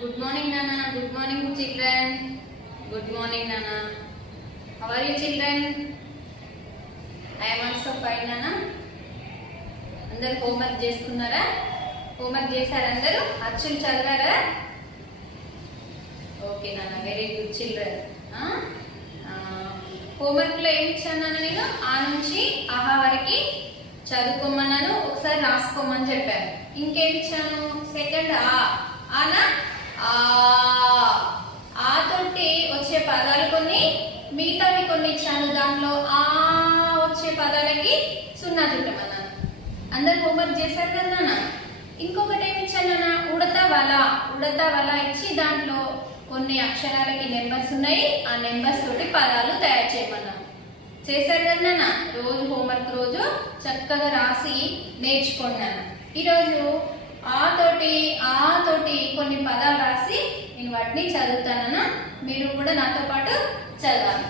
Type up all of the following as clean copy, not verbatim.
Good morning, Nana. Good morning, children. Good morning, Nana. How are you, children? I am also fine, Nana. అందరూ homework చేసుకున్నారా? Homework చేశారా అందరూ? అచ్చులు చదివారా? Okay నాన్న, వెరీ గుడ్ చిల్డ్రన్. హోంవర్క్లో ఏమి ఇచ్చాను నాన్న? నేను ఆ నుంచి ఆహా వరకు చదువుకోమన్నాను, ఒకసారి రాసుకోమని చెప్పాను. ఇంకేమి ఇచ్చాను? సెకండ్ ఆనా ఆ తోటి వచ్చే పదాలు కొన్ని, మిగతావి కొన్ని ఇచ్చాను. దాంట్లో ఆ వచ్చే పదాలకి సున్నా చుట్టమన్నాను. అందరు హోంవర్క్ చేశారు కదా నాన్న? ఇంకొకటి ఏమి ఇచ్చాను నాన్న? ఉడత వల ఇచ్చి దాంట్లో కొన్ని అక్షరాలకి నెంబర్స్ ఉన్నాయి, ఆ నెంబర్స్ తోటి పదాలు తయారు చేయమన్నాను. చేశారు కదా నాన్న? రోజు హోంవర్క్ రోజు చక్కగా రాసి నేర్చుకున్నాను. ఈరోజు ఆ తోటి కొన్ని పదాలు రాసి నేను వాటిని చదువుతానన్నా, మీరు కూడా నాతో పాటు చదవాలి.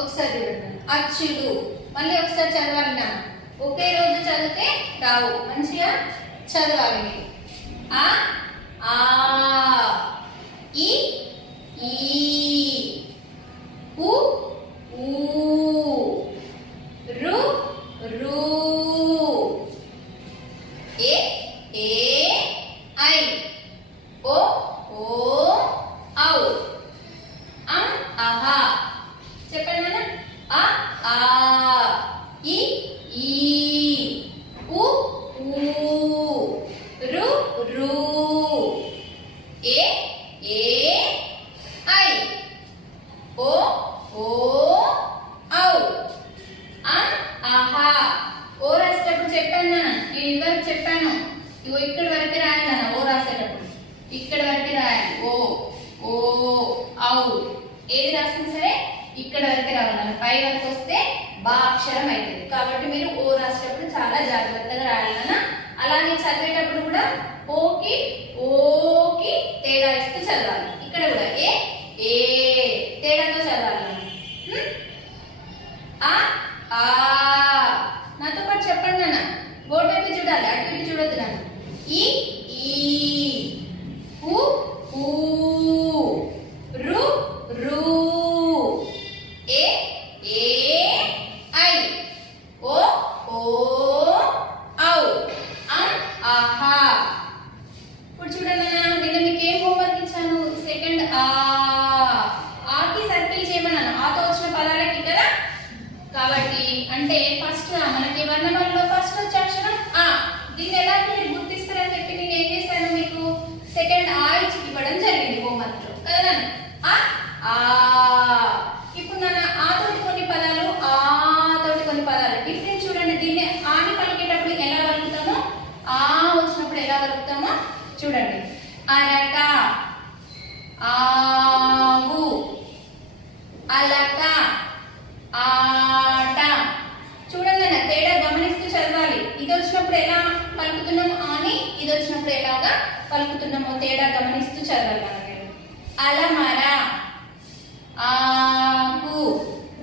ఒకసారి చూడండి. అచ్చులు మళ్ళీ ఒకసారి చదవాలి నాన్న. ఒకే రోజు చదివితే రావు, మంచిగా చదవాలి మీరు. ఆ ఈ ఉ ఊ రు రు ఏ ఐ ఓ ఔ అహ. చెప్పండి నాన్న. ఆ ఈ ఉ ఊ రు రు ఏ ఐ ఓ ఔ అహ. ఓ రాసేటప్పుడు చెప్పాను నాన్న, నేను ఇదివరకు చెప్పాను. ఇగో ఇక్కడి వరకు రాయాలన్న. ఓ రాసేటప్పుడు ఇక్కడి వరకు రాయాలి. ఓ ఔ ఏది రాసినా సరే ఇక్కడ వరకు రావాలన్న. పై వరకు వస్తే బా అక్షరం అవుతుంది. కాబట్టి మీరు ఓ రాసేటప్పుడు చాలా జాగ్రత్తగా రాయాలన్న. అలాగే చదివేటప్పుడు కూడా ఓకి తేడా ఇస్తూ చదవాలి. ఇక్కడ కూడా ఏ తేడాతో చదవాలన్న. నాతో పాటు చెప్పండి నాన్న. బోర్డు వైపు చూడాలి, అటు ఇటు చూడొద్దు నాన్న. ఈ ఉ ఊ రు రు ఏ ఐ ఓ ఔ అహ. ఇప్పుడు చూడండి నాన్న, నిన్న మీకు ఏం హోంవర్క్ ఇచ్చాను? Second ఆకి circle చేయమన్నాను. ఆతో వచ్చిన పదాలకి కదా. కాబట్టి అంటే ఫస్ట్ మనకి వర్ణమాలలో ఫస్ట్ వచ్చే అక్షరం ఆ. దీన్ని ఎలా మీరు గుర్తిస్తారని చెప్పి నేను ఏం చేశాను, మీకు సెకండ్ ఆ ఇచ్చి ఇవ్వడం జరిగింది హోంవర్క్ లో కదా నాన్న. ఇప్పుడు నాన్న ఆ తోటి కొన్ని పదాలు, ఆ తోటి కొన్ని పదాలు డిఫరెంట్ చూడండి. దీన్ని ఆని పలికేటప్పుడు ఎలా పలుకుతామో, ఆ వచ్చినప్పుడు ఎలా పలుకుతామో చూడండి. అరక, ఆవు, అలక, ఆట. చూడండి అన్న, తేడా గమనిస్తూ చదవాలి. ఇది వచ్చినప్పుడు ఎలా పలుకుతున్నామో అని, ఇది వచ్చినప్పుడు ఎలాగా పలుకుతున్నామో తేడా గమనిస్తూ చదవాలి మనం. అలమర, ఆకు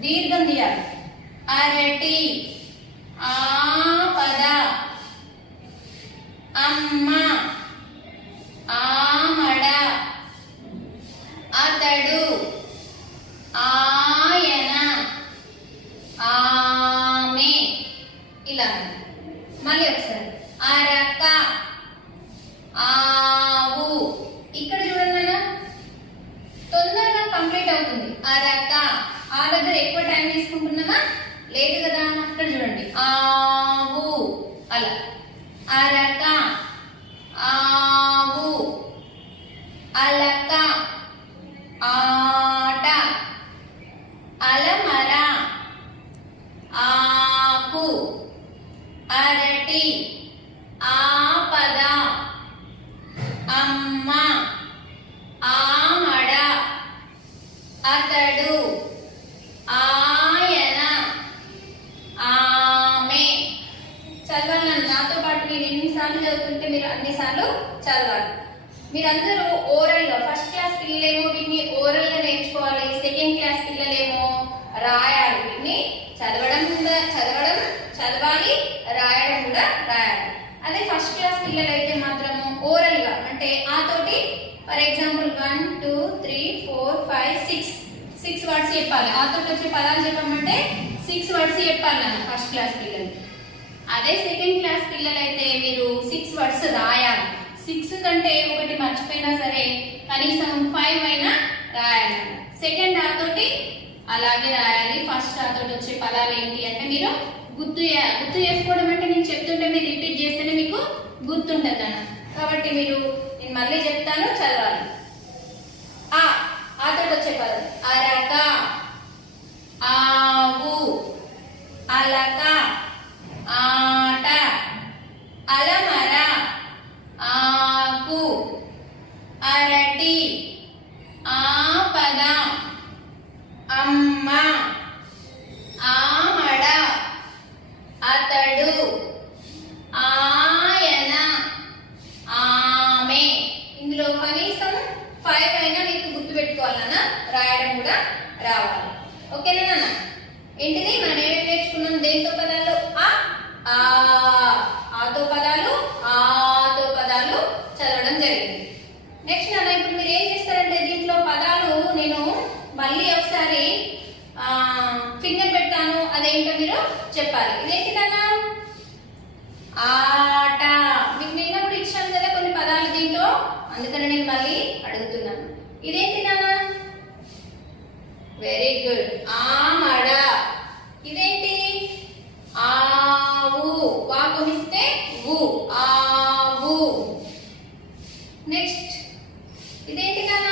దీర్ఘం తీయాలి. అరటి, ఆపద, అమ్మ, ఆమడ, అతడు, ఆయన, ఆమె. ఇలా మళ్ళీ ఒకసారి. అరక, ఆవు. ఇక్కడ చూడండి అన్న, తొందరగా కంప్లీట్ అవుతుంది. అరక ఆ దగ్గర ఎక్కువ టైం తీసుకుంటున్నామా? లేదు కదా. అక్కడ చూడండి. ఆవు అలా. అరక, ఆవు, అలక, ఆట, అలమర, ఆకు, అరటి, ఆపద, అమ్మ, ఆమడ, అతడు, ఆయన, ఆమె. చదవాలి నాతో పాటు. నేను ఎన్నిసార్లు చదువుతుంటే మీరు అన్నిసార్లు చదవాలి. మీరందరూ ఓరల్ గా, ఫస్ట్ క్లాస్ పిల్లలేమో వీటిని ఓరల్ గా నేర్చుకోవాలి. సెకండ్ క్లాస్ పిల్లలేమో రాయాలి. వీటిని చదవాలి, రాయడం కూడా రాయాలి. అదే ఫస్ట్ క్లాస్ పిల్లలైతే మాత్రము ఓరల్ గా అంటే ఆ తోటి ఫర్ ఎగ్జాంపుల్ 1 2 3 4 5 6 వర్డ్స్ చెప్పాలి. ఆతోటి వచ్చే పదాలు చెప్పమంటే 6 వర్డ్స్ చెప్పాలి నాన్న ఫస్ట్ క్లాస్ పిల్లలు. అదే సెకండ్ క్లాస్ పిల్లలైతే మీరు 6 వర్డ్స్ రాయాలి. 6 కంటే ఒకటి మర్చిపోయినా సరే కనీసం 5 అయినా రాయాలి. సెకండ్ ఆతోటి అలాగే రాయాలి. ఫస్ట్ ఆతోటి వచ్చే పదాలు ఏంటి అంటే మీరు గుర్తు చేసుకోవడం అంటే నేను చెప్తుంటే మీరు రిపీట్ చేస్తేనే మీకు గుర్తుంటుంది అన్న. కాబట్టి మీరు నేను మళ్ళీ చెప్తాను, చదవాలి. ఆతోటి వచ్చే పదం అరక, ఆవు, అలక, ఆట, అలమర, ఆకు, అరటి, ఆపద, అమ్మ, ఆమడ, అతడు, ఆయన, ఆమె. ఇందులో కనీసం 5 అయినా మీకు గుర్తుపెట్టుకోవాలన్నా రాయడం కూడా రావాలి. ఓకేనా నాన్న? ఏంటిది మనం ఏమేమి నేర్చుకున్నాం? దేంతో పదాలు? ఆతో పదాలు, ఆతో పదాలు చదవడం జరిగింది. నెక్స్ట్ నాన్న ఇప్పుడు మీరు ఏం చేస్తారంటే దీంట్లో పదాలు నేను మళ్ళీ ఒకసారి ఫింగర్ పెడతాను, అదేంటో మీరు చెప్పాలి. ఇదేంటి నాన్న? ఆట. మీకు నిన్న కూడా ఇచ్చాను కదా కొన్ని పదాలు దీంట్లో, అందుకని నేను మళ్ళీ అడుగుతున్నాను. ఇదేంటి నాన్న? వెరీ గుడ్, ఆమడ. ఇదేంటి? ఆవు. వాకుమిస్తే వు, ఆవు. నెక్స్ట్ ఇదేంటి నాన్న?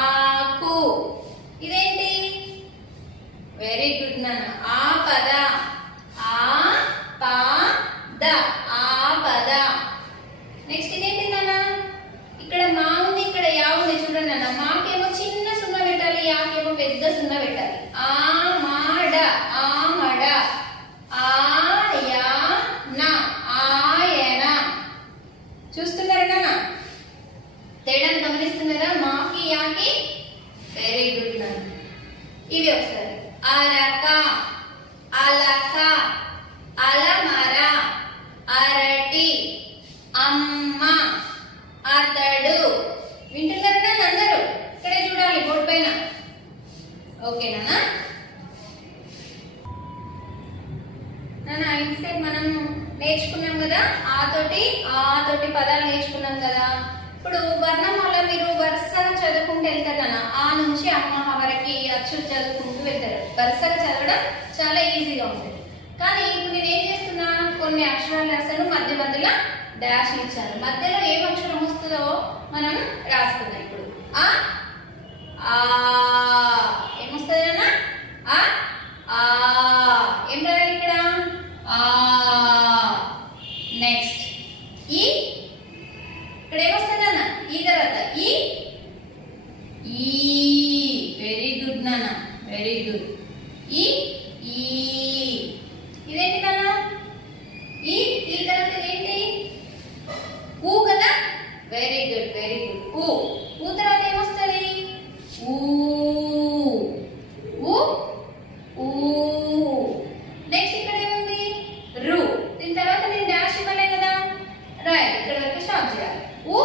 ఆకు. ఇదేంటి? వెరీ గుడ్ నాన్న, ఆపద. ఆపద, ఆపద. నెక్స్ట్ ఇదేంటి నాన్న? ఇక్కడ మా ఉంది, ఇక్కడ యా ఉంది. చూడండి నాన్న, మాకేమో చిన్న సున్నా పెట్టాలి, యాకేమో పెద్ద సున్నా పెట్టాలి. ఆమడ, ఆమడ. ఆయన, ఆయన. చూస్తున్నారా నాన్న? తేడాను గమనిస్తున్నారా? మాకి యాకి. వెరీ గుడ్ నాన్న. ఇవి ఒకసారి అరక, అలక, అలమర, అరటి, అమ్మ, అతడు. వింటున్నారా నాన్న అందరూ? ఇక్కడే చూడాలి బోర్డు పైన. ఓకేనా నాన్న? ఇంతసేపు మనం నేర్చుకున్నాం కదా ఆతోటి పదాలు నేర్చుకున్నాం కదా. ఇప్పుడు వర్ణమాల మీరు వరుసగా చదువుకుంటూ వెళ్తారు నాన్న. ఆ నుంచి అమ్మ వరకు అచ్చులు చదువుకుంటూ వెళ్తారు. వరుసగా చదవడం చాలా ఈజీగా ఉంటుంది. కానీ ఇప్పుడు నేను ఏం చేస్తున్నా, కొన్ని అక్షరాలు రాశాను, మధ్య మధ్యలో డాష్ ఇచ్చాను. మధ్యలో ఏం అక్షరం వస్తుందో మనం రాసుకుందాం. ఇప్పుడు ఏమొస్తుంది నాన్న? ఏం రాయాలి ఇక్కడ? నెక్స్ట్ ఇక్కడ ఏమొస్తుంది నాన్న? ఈ తర్వాత వెరీ గుడ్ నాన్న, వెరీ గుడ్. ఇదేంటి నాన్న? ఈ తర్వాత ఇదేంటి? ఊ కదా. Very good, very good. ఊ తర్వాత ఏమొస్తుంది? ఊ. నెక్స్ట్ ఇక్కడ ఏముంది? రు. దీని తర్వాత నేను డాష్ ఇవ్వలే కదా, రాయాలి. ఇక్కడ వరకు స్టాప్ చేయాలి. ఊ.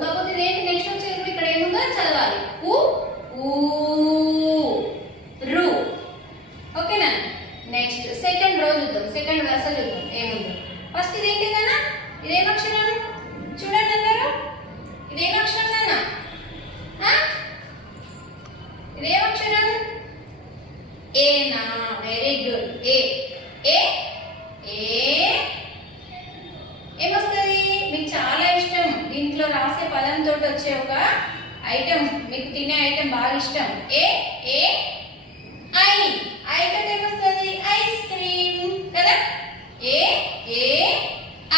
కాకపోతే ఇదేంటి? నెక్స్ట్ వచ్చేది ఇక్కడ ఏముందో చదవాలి. రు. ఓకేనా? నెక్స్ట్ సెకండ్ రో చూద్దాం, సెకండ్ వరుస చూద్దాం ఏముందో. ఫస్ట్ ఇదేంటి నాన్న? ఇదేం అక్షరం? చూడండి అందరూ, ఇదేం అక్షరం నాన్న? ఇదేం అక్షరం? ఏనా? Very good. ఏమొస్తుంది? మీకు చాలా ఇష్టం దీంట్లో రాసే పదంతో వచ్చే ఒక ఐటమ్, మీకు తినే ఐటమ్ బాగా ఇష్టం. ఐతో ఏమొస్తుంది? ఐస్ క్రీమ్ కదా.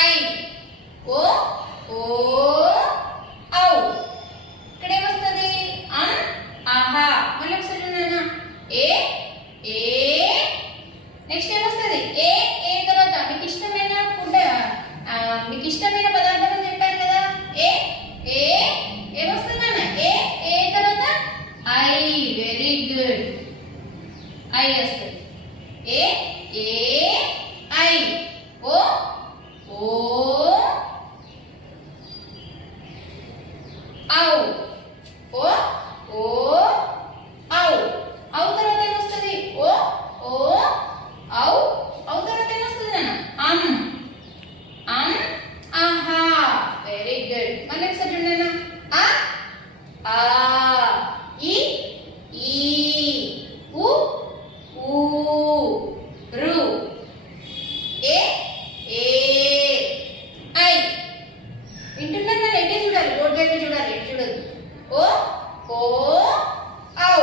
ఐ. ఓ ఔ. ఇక్కడ ఏమొస్తుంది? ఆహా. మళ్ళీ ఒకసారి నాన్న. నెక్స్ట్ ఏమొస్తుంది? ఏ తర్వాత మీకు ఇష్టమైన ఫుడ్, మీకు ఇష్టమైన పదార్థం అని చెప్పారు కదా. ఏమొస్తుంది నాన్న? ఏ తర్వాత ఐ. వెరీ గుడ్, ఐ వస్తుంది. ఐ. ఓ ఆ ఇ ఈ ఉ ఊ రు ఏ ఏ ఐ. వింటున్నాను నన్ను, ఎట్టే చూడాలి, బోర్డు వైపు చూడాలి, ఎటు చూడదు. ఓ ఓ ఔ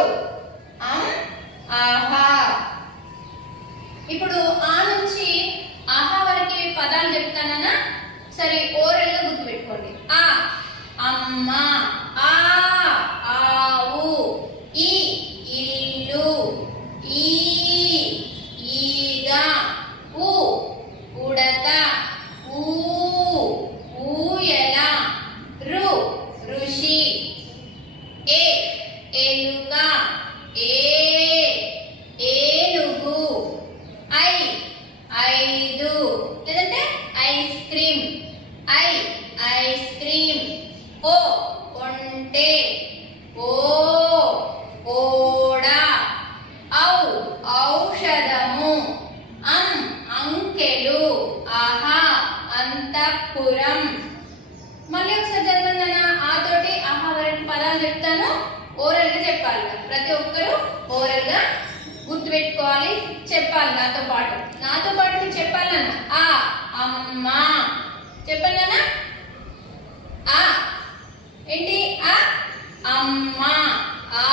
ఆహా. ఇప్పుడు ఆ నుంచి ఆహా వరకు పదాలు చెప్తానన్నా సరే, ఓరల్ గా గుర్తుపెట్టుకోండి. ఆ అమ్మ, ఆ ఆవు, ఈ ఇల్లు, ఈ ఈగ, ఉ ఉడత, ఊ ఊయల, రు ఋషి, ఏ ఎలుక, ఏ ఏనుగు, ఐ ఐదు, లేదంటే ఐస్ క్రీమ్, ఐ ఐస్ క్రీమ్, ఓ ఒంటె, ఓ ఓడ, ఔ ఔషధము, అంకెలు, ఆహా అంతఃపురం. మళ్ళీ ఒకసారి చదవండి. ఆ తోటి ఆహా వరకు పదాలు చెప్తాను, ఓరల్ గా చెప్పాలి. ప్రతి ఒక్కరు ఓరల్ గా గుర్తుపెట్టుకోవాలి, చెప్పాలి నాతో పాటు. నాతో పాటు మీరు చెప్పాలన్న. ఆ అమ్మ చెప్పండి అన్న. ఆ ఏంటి? ఆ అమ్మ. ఆ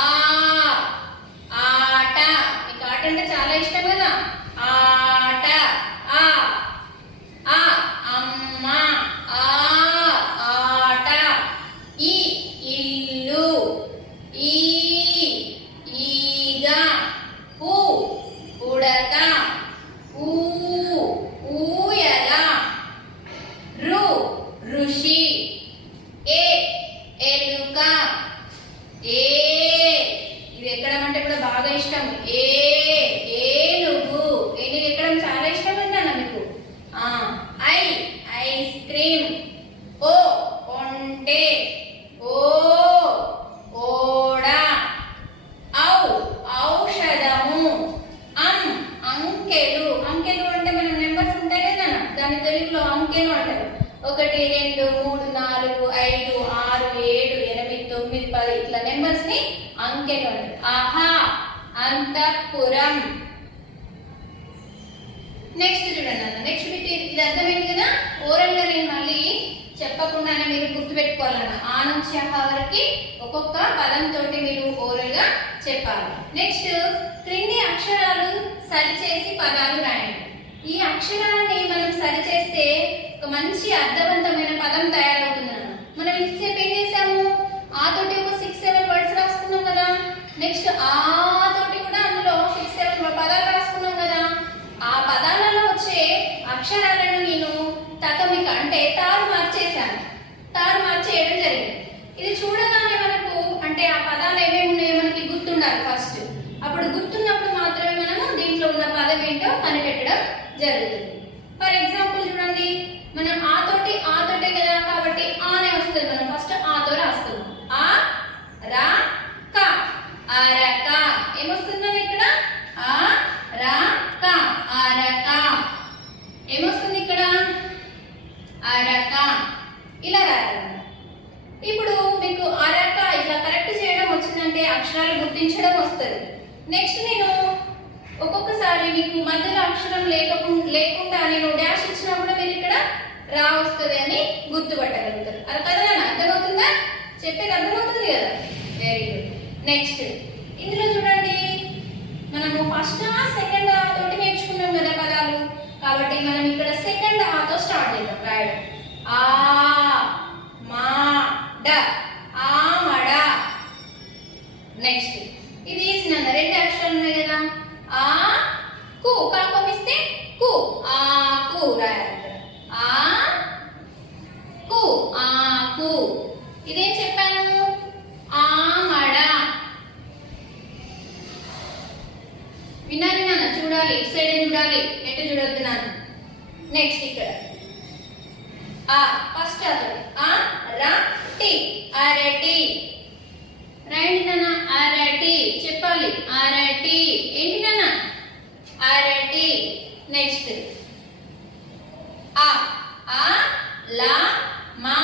ఆట. మీకు ఆట అంటే చాలా ఇష్టం కదా. ఆట. ఆ ఆ అమ్మ. ఆ ఆట. ఈ ఇల్లు, ఈ ఈగ, ఊ ఉడత, ఊ ఊయల, రు ఋషి, ఏ ఎలుక, ఏ ఇది ఎక్కడం అంటే కూడా బాగా ఇష్టం. ఏ ఏనుగు. ఏనుగు ఎక్కడం చాలా ఇష్టం ఉందన్న మీకు. ఐ ఐస్ క్రీమ్, ఓ ఒంటె, ఓ ఓడ, ఔ ఔషధము, అంకెలు. అంకెలు అంటే మనం నెంబర్స్ ఉంటాయి కదా, దాని తెలుగులో అంకెలు అంటారు. 1 2 3 4 5 6 7 8 9 10 ఇట్లా నెంబర్స్ ని అంకెలు అంటారు. ఆహా అంతఃపురం. నెక్స్ట్ చూడండి అన్న, నెక్స్ట్ బిట్ ఇది అర్థమైంది కదా. ఓరల్ గా నేను మళ్ళీ చెప్పకుండానే మీరు గుర్తుపెట్టుకోవాలన్న. ఆ నుంచి ఆహా వరకు ఒక్కొక్క పదంతో మీరు ఓరల్ గా చెప్పాలి. నెక్స్ట్ క్రింది అక్షరాలు సరిచేసి పదాలు రాయండి. ఈ అక్షరాలని మనం సరిచేస్తే ఒక మంచి అర్థవంతమైన పదం తయారవుతుందన్న. మనం ఇంతసేపు ఏం చేసాము? ఆ తోటి ఒక 6-7 వర్డ్స్ రాసుకున్నాం కదా. నెక్స్ట్ ఆ తోటి కూడా అందులో 6-7 పదాలు రాసుకున్నాం కదా. ఆ పదాలలో వచ్చే అక్షరాలను నేను తకమిక అంటే తారు మార్చేసాను. తారు మార్చేయడం జరిగింది. ఇది చూడగానే మనకు అంటే ఆ పదాలు ఏమేమి ఉన్నాయో మనకి గుర్తుండాలి ఫస్ట్. అప్పుడు గుర్తున్నప్పుడు మాత్రమే మనము దీంట్లో ఉన్న పదం ఏంటో కనిపెట్టడం జరుగుతుంది. ఫర్ ఎగ్జాంపుల్ చూడండి, మనం ఆ తోటే కదా, కాబట్టి ఆనే వస్తుంది. మనం ఫస్ట్ ఆతో రాస్తున్నాం. ఆ రా క, అరక. ఏమొస్తుందని ఇక్కడ? ఆ రా క, అరక. ఏమొస్తుంది ఇక్కడ? అరక. ఇలా రాయాలి. ఇప్పుడు మీకు అరక ఇట్లా కరెక్ట్ చేయడం వచ్చిందంటే అక్షరాలు గుర్తించడం వస్తుంది. నెక్స్ట్ నేను ఒక్కొక్కసారి మీకు మధ్యలో అక్షరం లేకుండా నేను డాష్ ఇచ్చినా కూడా మీరు ఇక్కడ రా వస్తుంది అని గుర్తుపట్టగలుగుతారు. అది కదా, అర్థమవుతుందా? చెప్పేది అర్థమవుతుంది కదా. Very good. నెక్స్ట్ ఇందులో చూడండి, మనము ఫస్ట్ సెకండ్ తోటి నేర్చుకున్నాం కదా పదాలు. కాబట్టి మనం ఇక్కడ సెకండ్ ఆతో స్టార్ట్ చేద్దాం రాయడం. ఆ మా డ, ఆమడ. నెక్స్ట్ ఇది ఈసినన్న 2 అక్షరాలు ఉన్నాయి కదా. ఆ కు, కాపమిస్తే కు, ఆకు రాయాలి. ఆ కు, ఆకు. ఇదేం చెప్పాను? ఆమడ. వినాలి నాన్న, చూడాలి, ఇటు సైడ్ చూడాలి, ఎటు చూడొద్దు నాన్న. నెక్స్ట్ ఇక్కడ ఆ ఫస్ట్ అతడు ఆ రా టి, అరటి. రాయండి నాన్న, అరటి చెప్పాలి. అరటి. ఏంటి నాన్న? అరటి. నెక్స్ట్ ఆ లా మా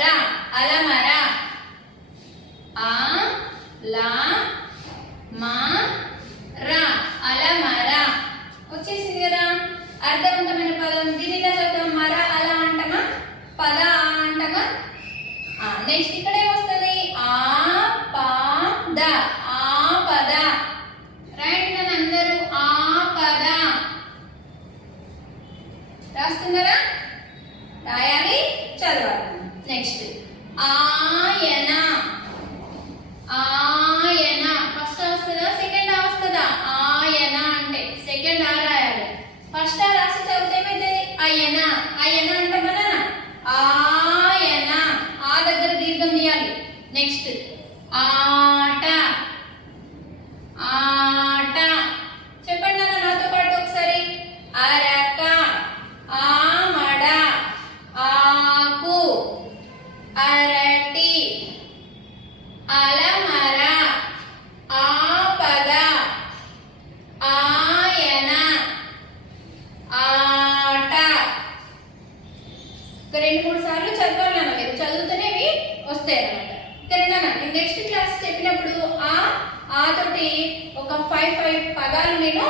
రా, అలమర. ఆ నెక్స్ట్ ఇక్కడ ఏమొస్తుంది ఆపద ఆపద రైట్ నన్ను అందరూ ఆపద రాస్తున్నారా రాయాలి చదవాలి నెక్స్ట్ ఆయన ఆయన ఫస్ట్ వస్తుందా సెకండ్ వస్తుందా ఆయన అంటే సెకండ్ ఆ రాయాలి ఫస్ట్ ఆ రాసి చదివితే ఏమైతుంది ఆయన ఆయన అంటే మన ఆయన ఆ దగ్గర దీర్ఘం తీయాలి నెక్స్ట్ ఆట ఆట చెప్పండి నాన్న నాతో పాటు ఒకసారి అరక ఆమడ ఆకు అరటి అలమర ఆపద ఆయన ఆట ఒక 2-3 సార్లు చదవాలి నాన్న మీరు చదువుతూనే ఇవి వస్తాయి అన్నమాట సరేనా నేను నెక్స్ట్ క్లాస్ చెప్పినప్పుడు ఆ తోటి ఒక 5 పదాలు నేను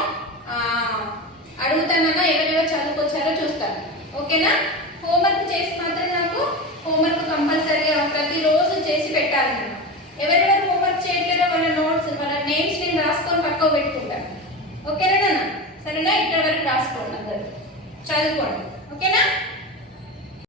అడుగుతానన్నా ఎవరెవరు చదువుకొచ్చారో చూస్తాను ఓకేనా హోంవర్క్ చేసి మాత్రం నాకు హోంవర్క్ కంపల్సరీగా ప్రతిరోజు చేసి పెట్టాలి నేను ఎవరెవరు హోంవర్క్ చేయట్లేదో వాళ్ళ నోట్స్ వాళ్ళ నేమ్స్ నేను రాసుకొని పక్కకు పెట్టుకుంటాను ఓకేనా నాన్న సరేనా ఇక్కడ వరకు రాసుకోండి అందరు చదువుకోండి ఓకేనా